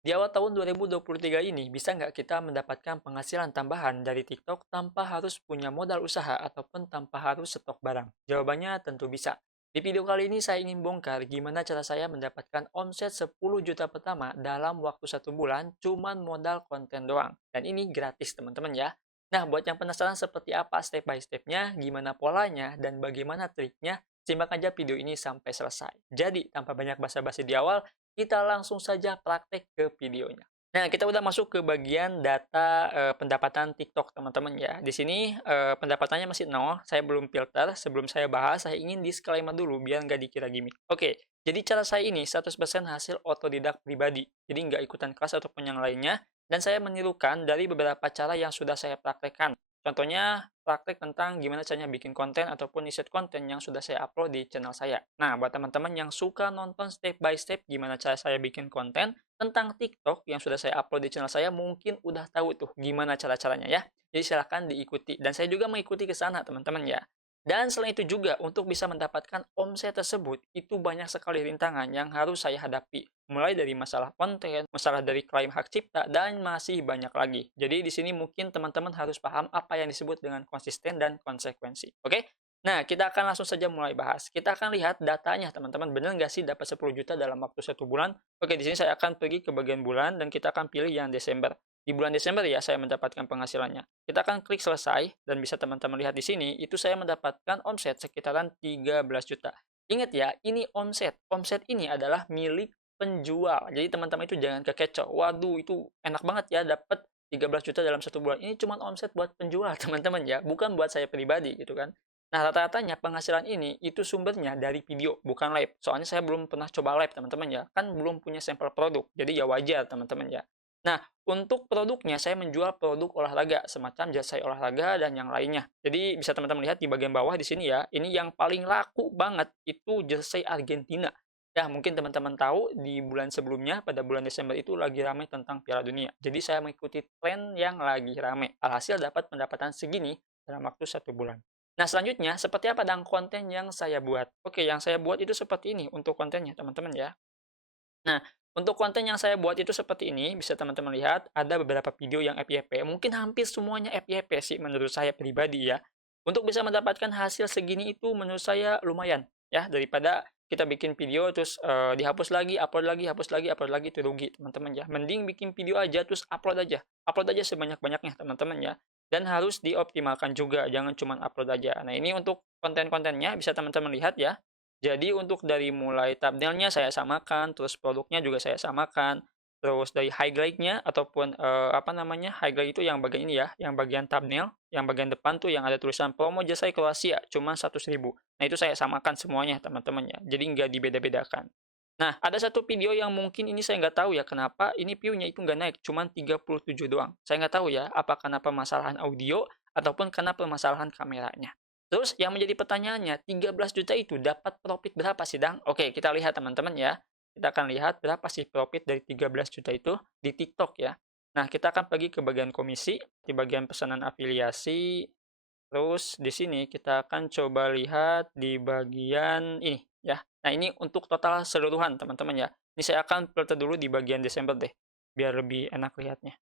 Di awal tahun 2023 ini, bisa nggak kita mendapatkan penghasilan tambahan dari TikTok tanpa harus punya modal usaha ataupun tanpa harus stok barang? Jawabannya tentu bisa. Di video kali ini saya ingin bongkar gimana cara saya mendapatkan omset 10 juta pertama dalam waktu 1 bulan cuman modal konten doang. Dan ini gratis teman-teman ya. Nah, buat yang penasaran seperti apa step by stepnya, gimana polanya, dan bagaimana triknya, simak aja video ini sampai selesai. Jadi, tanpa banyak basa-basi di awal, kita langsung saja praktek ke videonya. Nah, kita udah masuk ke bagian data, pendapatan TikTok, teman-teman, ya. Di sini, pendapatannya masih nol, saya belum filter. Sebelum saya bahas, saya ingin disclaimer dulu biar nggak dikira gimmick. Oke, jadi cara saya ini 100% hasil otodidak pribadi, jadi nggak ikutan kelas ataupun yang lainnya, dan saya menirukan dari beberapa cara yang sudah saya praktekkan. Contohnya, praktek tentang gimana caranya bikin konten ataupun riset konten yang sudah saya upload di channel saya. Nah, buat teman-teman yang suka nonton step by step gimana cara saya bikin konten tentang TikTok yang sudah saya upload di channel saya, mungkin udah tahu tuh gimana cara-caranya ya. Jadi silahkan diikuti. Dan saya juga mengikuti ke sana teman-teman ya. Dan selain itu juga, untuk bisa mendapatkan omset tersebut, itu banyak sekali rintangan yang harus saya hadapi. Mulai dari masalah konten, masalah dari klaim hak cipta, dan masih banyak lagi. Jadi di sini mungkin teman-teman harus paham apa yang disebut dengan konsisten dan konsekuensi. Oke? Nah, kita akan langsung saja mulai bahas. Kita akan lihat datanya, teman-teman. Benar nggak sih dapat 10 juta dalam waktu 1 bulan? Oke, di sini saya akan pergi ke bagian bulan, dan kita akan pilih yang Desember. Di bulan Desember ya, saya mendapatkan penghasilannya. Kita akan klik selesai, dan bisa teman-teman lihat di sini, itu saya mendapatkan omset sekitaran 13 juta. Ingat ya, ini omset. Omset ini adalah milik penjual. Jadi teman-teman itu jangan kekecoh. Waduh, itu enak banget ya dapat 13 juta dalam 1 bulan. Ini cuma omset buat penjual, teman-teman ya, bukan buat saya pribadi gitu kan. Nah, rata-ratanya penghasilan ini itu sumbernya dari video, bukan live. Soalnya saya belum pernah coba live, teman-teman ya. Kan belum punya sampel produk. Jadi ya wajar, teman-teman ya. Nah, untuk produknya saya menjual produk olahraga, semacam jas olahraga dan yang lainnya. Jadi bisa teman-teman lihat di bagian bawah di sini ya. Ini yang paling laku banget itu jersey Argentina. Ya, mungkin teman-teman tahu di bulan sebelumnya, pada bulan Desember itu lagi ramai tentang Piala Dunia. Jadi saya mengikuti tren yang lagi ramai. Alhasil dapat pendapatan segini dalam waktu 1 bulan. Nah, selanjutnya, seperti apa dang konten yang saya buat? Oke, yang saya buat itu seperti ini untuk kontennya, teman-teman ya. Nah, untuk konten yang saya buat itu seperti ini, bisa teman-teman lihat, ada beberapa video yang FYP, mungkin hampir semuanya FYP sih menurut saya pribadi ya. Untuk bisa mendapatkan hasil segini itu menurut saya lumayan, ya, daripada kita bikin video terus dihapus lagi, upload lagi, hapus lagi, upload lagi, itu rugi teman-teman ya. Mending bikin video aja terus upload aja sebanyak-banyaknya teman-teman ya. Dan harus dioptimalkan juga, jangan cuma upload aja. Nah, ini untuk konten-kontennya bisa teman-teman lihat ya. Jadi untuk dari mulai thumbnail-nya saya samakan, terus produknya juga saya samakan, terus dari highlight-nya ataupun, apa namanya, highlight itu yang bagian ini ya, yang bagian thumbnail, yang bagian depan tuh yang ada tulisan promo jasa Kroasia cuma 100.000. Nah, itu saya samakan semuanya teman-teman ya, jadi nggak dibeda-bedakan. Nah, ada satu video yang mungkin ini saya nggak tahu ya kenapa ini view-nya itu nggak naik, cuman 37 doang. Saya nggak tahu ya, apa karena permasalahan audio ataupun karena permasalahan kameranya. Terus yang menjadi pertanyaannya, 13 juta itu dapat profit berapa sih, Dang? Oke, kita lihat teman-teman ya. Kita akan lihat berapa sih profit dari 13 juta itu di TikTok ya. Nah, kita akan pergi ke bagian komisi, di bagian pesanan afiliasi, terus di sini kita akan coba lihat di bagian ini ya. Nah, ini untuk total seluruhan teman-teman ya. Ini saya akan filter dulu di bagian Desember deh, biar lebih enak lihatnya.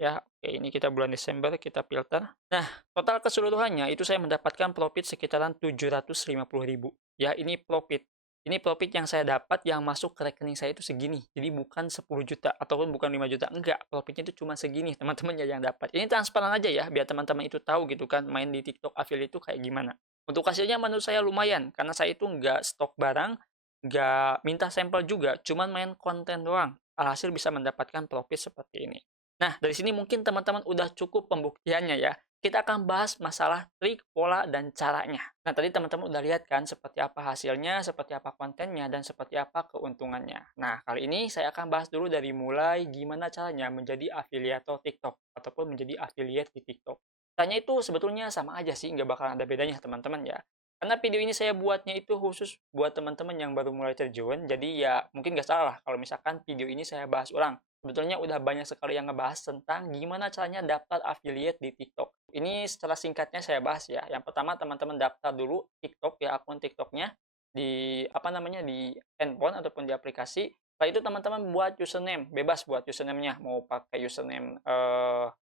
Ya, oke, ini kita bulan Desember, kita filter. Nah, total keseluruhannya itu saya mendapatkan profit sekitaran 750.000. Ya, ini profit. Ini profit yang saya dapat yang masuk ke rekening saya itu segini. Jadi bukan 10 juta ataupun bukan 5 juta. Enggak, profitnya itu cuma segini, teman-teman ya yang dapat. Ini transparan aja ya, biar teman-teman itu tahu gitu kan, main di TikTok affiliate itu kayak gimana. Untuk hasilnya menurut saya lumayan, karena saya itu nggak stok barang, nggak minta sampel juga, cuman main konten doang. Alhasil bisa mendapatkan profit seperti ini. Nah, dari sini mungkin teman-teman udah cukup pembuktiannya ya. Kita akan bahas masalah trik, pola, dan caranya. Nah, tadi teman-teman udah lihat kan seperti apa hasilnya, seperti apa kontennya, dan seperti apa keuntungannya. Nah, kali ini saya akan bahas dulu dari mulai gimana caranya menjadi afiliator TikTok, ataupun menjadi affiliate di TikTok. Tanya itu sebetulnya sama aja sih, nggak bakal ada bedanya teman-teman ya. Karena video ini saya buatnya itu khusus buat teman-teman yang baru mulai terjun, jadi ya mungkin nggak salah kalau misalkan video ini saya bahas ulang. Sebetulnya udah banyak sekali yang ngebahas tentang gimana caranya daftar affiliate di TikTok. Ini secara singkatnya saya bahas ya. Yang pertama teman-teman daftar dulu TikTok ya, akun TikToknya di apa namanya di handphone ataupun di aplikasi. Setelah itu teman-teman buat username, bebas buat username-nya, mau pakai username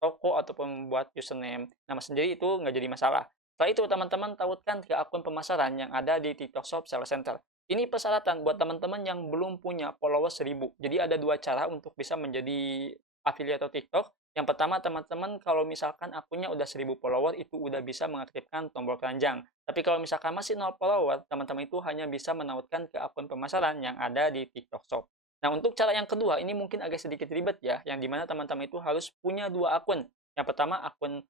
toko ataupun buat username nama sendiri itu nggak jadi masalah. Setelah itu teman-teman tautkan ke akun pemasaran yang ada di TikTok Shop Seller Center. Ini persyaratan buat teman-teman yang belum punya followers 1000. Jadi ada dua cara untuk bisa menjadi afiliator TikTok. Yang pertama, teman-teman kalau misalkan akunnya udah 1000 follower, itu udah bisa mengaktifkan tombol keranjang. Tapi kalau misalkan masih 0 follower, teman-teman itu hanya bisa menautkan ke akun pemasaran yang ada di TikTok Shop. Nah, untuk cara yang kedua, ini mungkin agak sedikit ribet ya, yang dimana teman-teman itu harus punya dua akun. Yang pertama akun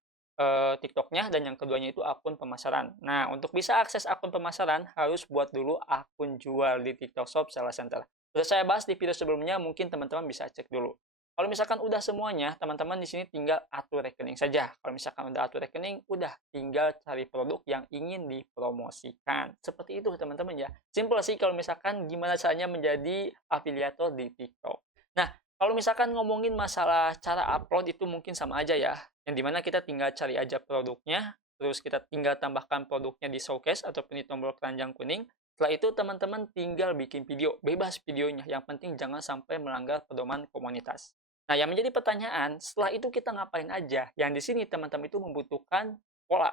TikToknya, dan yang keduanya itu akun pemasaran. Nah, untuk bisa akses akun pemasaran, harus buat dulu akun jual di TikTok Shop Seller Center. Sudah saya bahas di video sebelumnya, mungkin teman-teman bisa cek dulu. Kalau misalkan udah semuanya, teman-teman di sini tinggal atur rekening saja. Kalau misalkan udah atur rekening, udah tinggal cari produk yang ingin dipromosikan. Seperti itu teman-teman ya. Simple sih kalau misalkan gimana caranya menjadi afiliator di TikTok. Nah, kalau misalkan ngomongin masalah cara upload itu mungkin sama aja ya. Yang dimana kita tinggal cari aja produknya, terus kita tinggal tambahkan produknya di showcase ataupun di tombol keranjang kuning. Setelah itu teman-teman tinggal bikin video, bebas videonya. Yang penting jangan sampai melanggar pedoman komunitas. Nah, yang menjadi pertanyaan, setelah itu kita ngapain aja? Yang di sini teman-teman itu membutuhkan pola.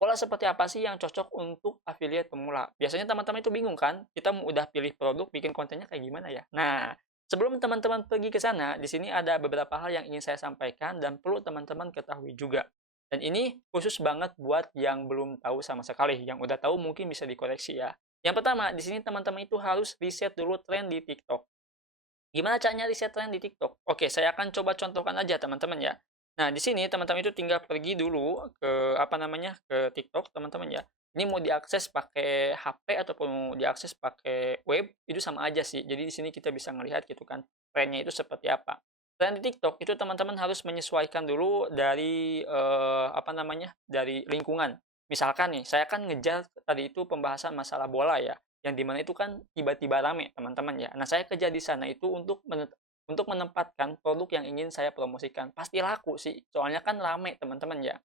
Pola seperti apa sih yang cocok untuk affiliate pemula? Biasanya teman-teman itu bingung kan? Kita udah pilih produk, bikin kontennya kayak gimana ya? Nah, sebelum teman-teman pergi ke sana, di sini ada beberapa hal yang ingin saya sampaikan dan perlu teman-teman ketahui juga. Dan ini khusus banget buat yang belum tahu sama sekali. Yang udah tahu mungkin bisa dikoreksi ya. Yang pertama, di sini teman-teman itu harus riset dulu tren di TikTok. Gimana caranya riset tren di TikTok? Oke, saya akan coba contohkan aja teman-teman ya. Nah, di sini teman-teman itu tinggal pergi dulu ke apa namanya? Ke TikTok, teman-teman ya. Ini mau diakses pakai HP ataupun mau diakses pakai web, itu sama aja sih. Jadi di sini kita bisa melihat gitu kan, trennya itu seperti apa. Tren di TikTok itu teman-teman harus menyesuaikan dulu dari apa namanya? Dari lingkungan. Misalkan nih, saya kan ngejar tadi itu pembahasan masalah bola ya, yang dimana itu kan tiba-tiba rame teman-teman ya. Nah, saya kerja di sana itu untuk menempatkan produk yang ingin saya promosikan. Pasti laku sih, soalnya kan rame teman-teman ya.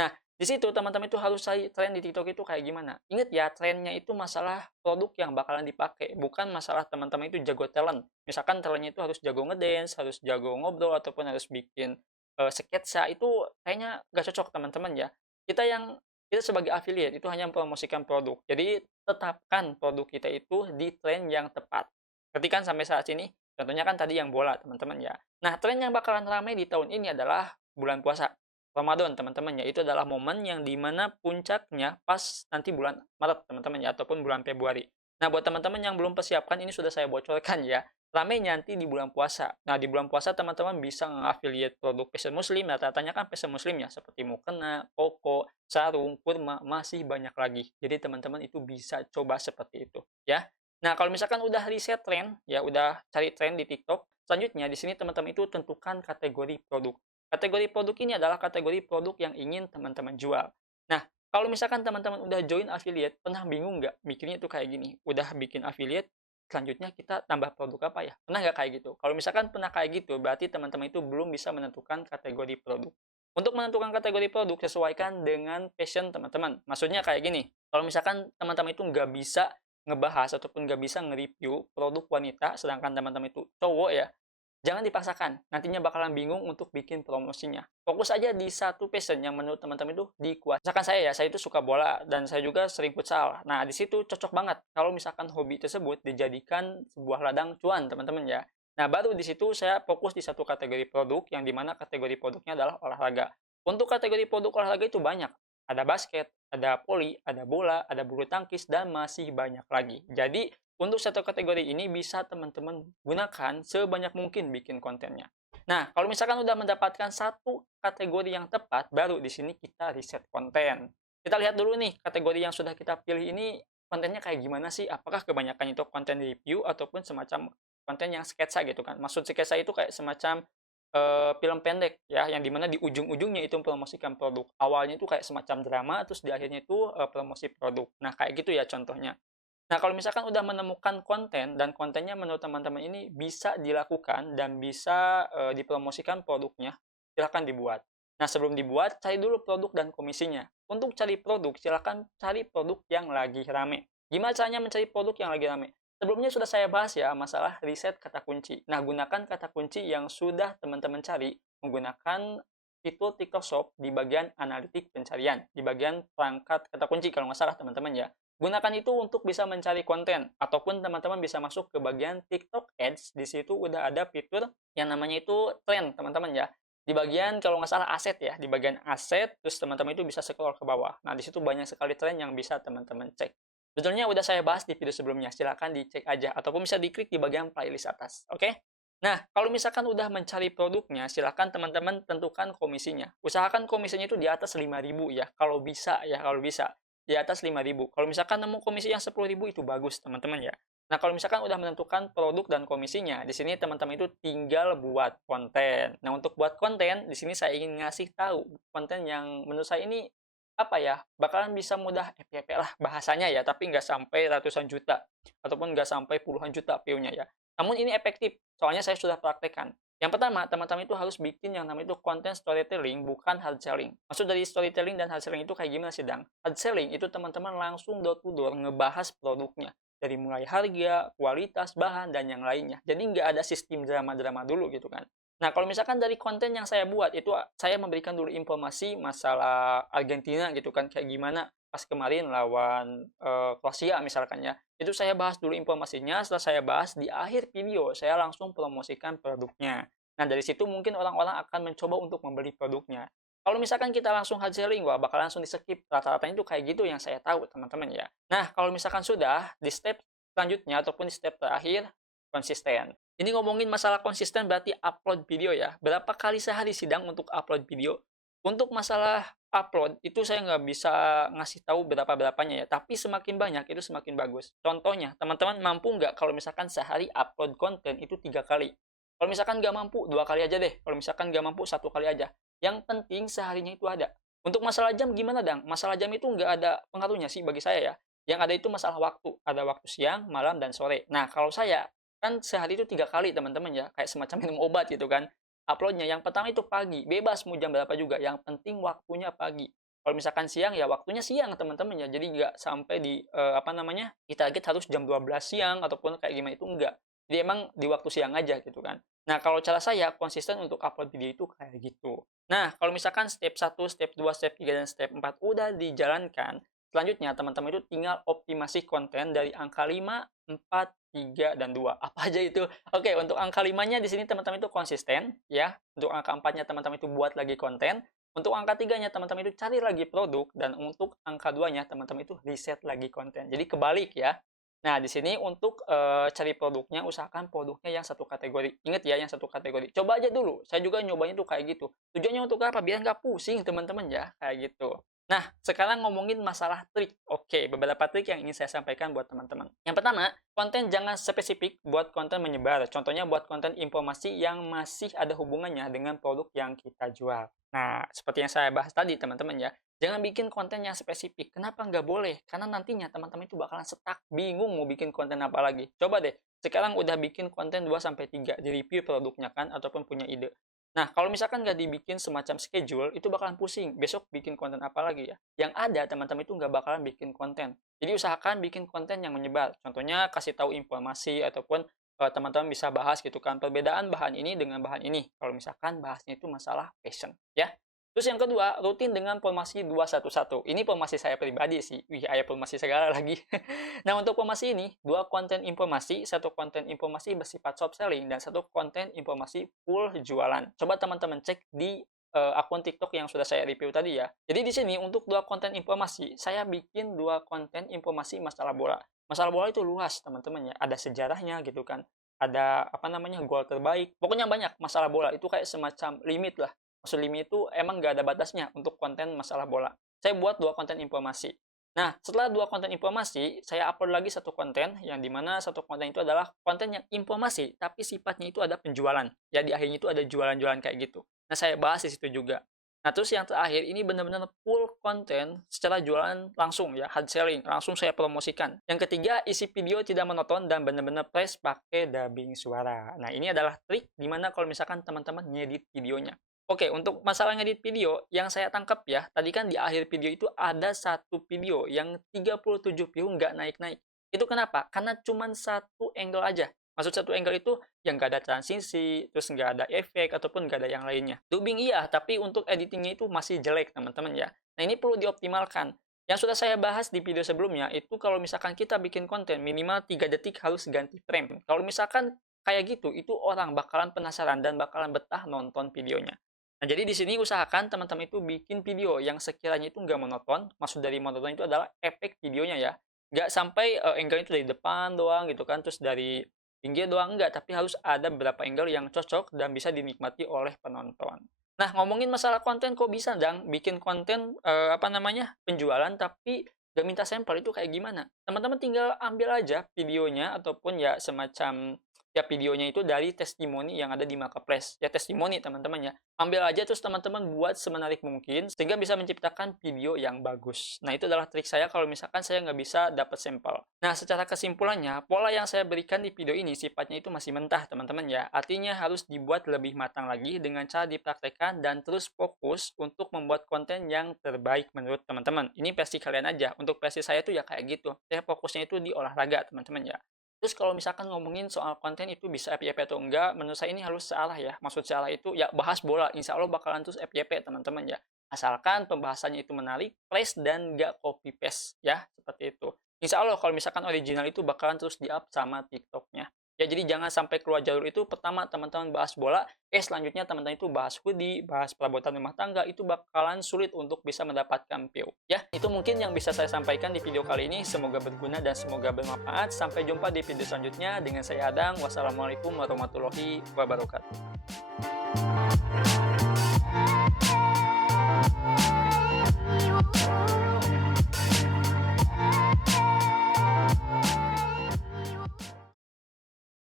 Nah, di situ teman-teman itu harus cari tren di TikTok itu kayak gimana. Ingat ya, trennya itu masalah produk yang bakalan dipakai, bukan masalah teman-teman itu jago talent. Misalkan talentnya itu harus jago ngedance, harus jago ngobrol, ataupun harus bikin sketsa, itu kayaknya gak cocok teman-teman ya. Kita yang kita sebagai affiliate itu hanya mempromosikan produk. Jadi tetapkan produk kita itu di tren yang tepat. Ketikan sampai saat ini, contohnya kan tadi yang bola teman-teman ya. Nah, tren yang bakalan ramai di tahun ini adalah bulan puasa. Ramadan teman-teman ya, itu adalah momen yang dimana puncaknya pas nanti bulan Maret teman-teman ya, ataupun bulan Februari. Nah, buat teman-teman yang belum persiapkan, ini sudah saya bocorkan ya, ramainya nanti di bulan puasa. Nah, di bulan puasa teman-teman bisa nge-affiliate produk fashion muslim, rata-ratanya kan fashion muslim ya, seperti mukena, koko, sarung, kurma, masih banyak lagi. Jadi teman-teman itu bisa coba seperti itu ya. Nah, kalau misalkan udah riset tren, ya udah cari tren di TikTok, selanjutnya di sini teman-teman itu tentukan kategori produk. Kategori produk ini adalah kategori produk yang ingin teman-teman jual. Nah, kalau misalkan teman-teman udah join affiliate, pernah bingung nggak mikirnya itu kayak gini? Udah bikin affiliate, selanjutnya kita tambah produk apa ya? Pernah nggak kayak gitu? Kalau misalkan pernah kayak gitu, berarti teman-teman itu belum bisa menentukan kategori produk. Untuk menentukan kategori produk, sesuaikan dengan passion teman-teman. Maksudnya kayak gini, kalau misalkan teman-teman itu nggak bisa ngebahas ataupun nggak bisa nge-review produk wanita, sedangkan teman-teman itu cowok ya, jangan dipaksakan. Nantinya bakalan bingung untuk bikin promosinya. Fokus aja di satu passion yang menurut teman-teman itu dikuasai. Misalkan saya ya, saya itu suka bola dan saya juga sering futsal. Nah, di situ cocok banget kalau misalkan hobi tersebut dijadikan sebuah ladang cuan, teman-teman ya. Nah, baru di situ saya fokus di satu kategori produk yang dimana kategori produknya adalah olahraga. Untuk kategori produk olahraga itu banyak. Ada basket, ada voli, ada bola, ada bulu tangkis, dan masih banyak lagi. Jadi, untuk satu kategori ini bisa teman-teman gunakan sebanyak mungkin bikin kontennya. Nah, kalau misalkan udah mendapatkan satu kategori yang tepat, baru di sini kita riset konten. Kita lihat dulu nih, kategori yang sudah kita pilih ini kontennya kayak gimana sih? Apakah kebanyakan itu konten review ataupun semacam konten yang sketsa gitu kan? Maksud sketsa itu kayak semacam film pendek ya, yang dimana di ujung-ujungnya itu mempromosikan produk. Awalnya itu kayak semacam drama, terus di akhirnya itu promosi produk. Nah, kayak gitu ya contohnya. Nah, kalau misalkan udah menemukan konten dan kontennya menurut teman-teman ini bisa dilakukan dan bisa dipromosikan produknya, silahkan dibuat. Nah, sebelum dibuat, cari dulu produk dan komisinya. Untuk cari produk, silahkan cari produk yang lagi rame. Gimana caranya mencari produk yang lagi rame? Sebelumnya sudah saya bahas ya masalah riset kata kunci. Nah, gunakan kata kunci yang sudah teman-teman cari menggunakan fitur TikTok Shop di bagian analitik pencarian, di bagian perangkat kata kunci kalau nggak salah teman-teman ya. Gunakan itu untuk bisa mencari konten, ataupun teman-teman bisa masuk ke bagian TikTok Ads. Di situ udah ada fitur yang namanya itu trend teman-teman ya. Di bagian kalau nggak salah aset ya, di bagian aset, terus teman-teman itu bisa scroll ke bawah. Nah, di situ banyak sekali tren yang bisa teman-teman cek. Sebetulnya udah saya bahas di video sebelumnya, silahkan dicek aja, ataupun bisa diklik di bagian playlist atas, oke? Nah, kalau misalkan udah mencari produknya, silahkan teman-teman tentukan komisinya. Usahakan komisinya itu di atas 5.000 ya, kalau bisa ya, kalau bisa. Di atas 5.000. Kalau misalkan nemu komisi yang 10.000 itu bagus, teman-teman ya. Nah, kalau misalkan udah menentukan produk dan komisinya, di sini teman-teman itu tinggal buat konten. Nah, untuk buat konten, di sini saya ingin ngasih tahu konten yang menurut saya ini apa ya, bakalan bisa mudah FYP lah bahasanya ya, tapi nggak sampai ratusan juta, ataupun nggak sampai puluhan juta view-nya ya. Namun ini efektif, soalnya saya sudah praktekkan. Yang pertama, teman-teman itu harus bikin yang namanya itu konten storytelling, bukan hard selling. Maksud dari storytelling dan hard selling itu kayak gimana sih, Dang? Hard selling itu teman-teman langsung door to door ngebahas produknya. Dari mulai harga, kualitas, bahan, dan yang lainnya. Jadi nggak ada sistem drama-drama dulu gitu kan. Nah, kalau misalkan dari konten yang saya buat, itu saya memberikan dulu informasi masalah Argentina gitu kan, kayak gimana pas kemarin lawan Kroasia misalkan ya. Itu saya bahas dulu informasinya, setelah saya bahas, di akhir video saya langsung promosikan produknya. Nah, dari situ mungkin orang-orang akan mencoba untuk membeli produknya. Kalau misalkan kita langsung hard selling, wah bakal langsung di-skip. Rata-ratanya itu kayak gitu yang saya tahu, teman-teman ya. Nah, kalau misalkan sudah, di step selanjutnya ataupun di step terakhir, konsisten. Ini ngomongin masalah konsisten berarti upload video ya. Berapa kali sehari sidang untuk upload video? Untuk masalah upload, itu saya nggak bisa ngasih tahu berapa-berapanya ya. Tapi semakin banyak, itu semakin bagus. Contohnya, teman-teman mampu nggak kalau misalkan sehari upload konten itu 3 kali? Kalau misalkan nggak mampu, 2 kali aja deh. Kalau misalkan nggak mampu, 1 kali aja. Yang penting seharinya itu ada. Untuk masalah jam gimana, Dang? Masalah jam itu nggak ada pengaruhnya sih bagi saya ya. Yang ada itu masalah waktu. Ada waktu siang, malam, dan sore. Nah, kalau saya, kan sehari itu 3 kali teman-teman ya, kayak semacam minum obat gitu kan. Uploadnya yang pertama itu pagi, bebas mau jam berapa juga, yang penting waktunya pagi. Kalau misalkan siang ya waktunya siang teman-teman ya, jadi nggak sampai di apa namanya, ditarget harus jam 12 siang ataupun kayak gimana, itu enggak. Jadi emang di waktu siang aja gitu kan. Nah, kalau cara saya konsisten untuk upload video itu kayak gitu. Nah, kalau misalkan step 1, step 2, step 3, dan step 4 udah dijalankan, selanjutnya teman-teman itu tinggal optimasi konten dari angka 5, 4, 3, dan 2. Apa aja itu? Oke, untuk angka 5-nya di sini teman-teman itu konsisten ya. Untuk angka 4-nya teman-teman itu buat lagi konten. Untuk angka 3-nya teman-teman itu cari lagi produk, dan untuk angka 2-nya teman-teman itu riset lagi konten. Jadi kebalik ya. Nah, di sini untuk cari produknya, usahakan produknya yang satu kategori. Ingat ya, yang satu kategori. Coba aja dulu. Saya juga nyobanya tuh kayak gitu. Tujuannya untuk apa? Biar nggak pusing teman-teman ya, kayak gitu. Nah, sekarang ngomongin masalah trik. Oke, beberapa trik yang ingin saya sampaikan buat teman-teman. Yang pertama, konten jangan spesifik buat konten menyebar. Contohnya buat konten informasi yang masih ada hubungannya dengan produk yang kita jual. Nah, seperti yang saya bahas tadi teman-teman ya. Jangan bikin konten yang spesifik. Kenapa nggak boleh? Karena nantinya teman-teman itu bakalan stuck, bingung mau bikin konten apa lagi. Coba deh, sekarang udah bikin konten 2-3, di review produknya kan, ataupun punya ide. Nah, kalau misalkan nggak dibikin semacam schedule, itu bakalan pusing. Besok bikin konten apa lagi ya? Yang ada, teman-teman itu nggak bakalan bikin konten. Jadi usahakan bikin konten yang menyebar. Contohnya, kasih tahu informasi, ataupun teman-teman bisa bahas gitu kan, perbedaan bahan ini dengan bahan ini. Kalau misalkan bahasnya itu masalah fashion, ya. Terus yang kedua, rutin dengan formasi 211. Ini formasi saya pribadi sih. Wih, ada formasi segala lagi. Nah, untuk formasi ini, 2 konten informasi, 1 konten informasi bersifat soft selling, dan 1 konten informasi full jualan. Coba teman-teman cek di akun TikTok yang sudah saya review tadi ya. Jadi di sini untuk 2 konten informasi, saya bikin 2 konten informasi masalah bola. Masalah bola itu luas, teman-teman ya. Ada sejarahnya gitu kan. Ada apa namanya, gol terbaik. Pokoknya banyak masalah bola. Itu kayak semacam limit lah. Maksud limit itu emang nggak ada batasnya untuk konten masalah bola. Saya buat 2 konten informasi. Nah, setelah 2 konten informasi, saya upload lagi 1 konten, yang dimana 1 konten itu adalah konten yang informasi, tapi sifatnya itu ada penjualan. Ya, di akhirnya itu ada jualan-jualan kayak gitu. Nah, saya bahas di situ juga. Nah, terus yang terakhir, ini benar-benar full konten secara jualan langsung ya, hard selling, langsung saya promosikan. Yang ketiga, isi video tidak monoton dan benar-benar fresh pakai dubbing suara. Nah, ini adalah trik dimana kalau misalkan teman-teman ngedit videonya. Oke, untuk masalah ngedit video, yang saya tangkap ya, tadi kan di akhir video itu ada 1 video yang 37 view nggak naik-naik. Itu kenapa? Karena cuma satu angle aja. Maksud satu angle itu yang nggak ada transisi, terus nggak ada efek, ataupun nggak ada yang lainnya. Dubbing iya, tapi untuk editingnya itu masih jelek, teman-teman ya. Nah, ini perlu dioptimalkan. Yang sudah saya bahas di video sebelumnya, itu kalau misalkan kita bikin konten, minimal 3 detik harus ganti frame. Kalau misalkan kayak gitu, itu orang bakalan penasaran dan bakalan betah nonton videonya. Nah, jadi di sini usahakan teman-teman itu bikin video yang sekiranya itu nggak monoton. Maksud dari monoton itu adalah efek videonya ya. Nggak sampai angle itu dari depan doang gitu kan, terus dari pinggir doang, enggak. Tapi harus ada beberapa angle yang cocok dan bisa dinikmati oleh penonton. Nah, ngomongin masalah konten, kok bisa dang bikin konten, penjualan tapi nggak minta sampel, itu kayak gimana? Teman-teman tinggal ambil aja videonya ataupun ya semacam ya videonya itu dari testimoni yang ada di marketplace. Ya testimoni teman-teman ya. Ambil aja terus teman-teman buat semenarik mungkin sehingga bisa menciptakan video yang bagus. Nah, itu adalah trik saya kalau misalkan saya nggak bisa dapat sampel. Nah, secara kesimpulannya, pola yang saya berikan di video ini sifatnya itu masih mentah teman-teman ya. Artinya harus dibuat lebih matang lagi dengan cara dipraktekkan dan terus fokus untuk membuat konten yang terbaik menurut teman-teman. Ini versi kalian aja. Untuk versi saya tuh ya kayak gitu. Saya fokusnya itu di olahraga teman-teman ya. Terus kalau misalkan ngomongin soal konten itu bisa FYP atau enggak, menurut saya ini harus searah ya. Maksud searah itu ya bahas bola, insya Allah bakalan terus FYP teman-teman ya. Asalkan pembahasannya itu menarik, place dan nggak copy paste ya, seperti itu. Insya Allah kalau misalkan original itu bakalan terus di-up sama TikToknya. Ya jadi jangan sampai keluar jalur itu, pertama teman-teman bahas bola, selanjutnya teman-teman itu bahas hoodie, bahas perabotan rumah tangga, itu bakalan sulit untuk bisa mendapatkan view. Ya, itu mungkin yang bisa saya sampaikan di video kali ini. Semoga berguna dan semoga bermanfaat. Sampai jumpa di video selanjutnya dengan saya Adang. Wassalamualaikum warahmatullahi wabarakatuh.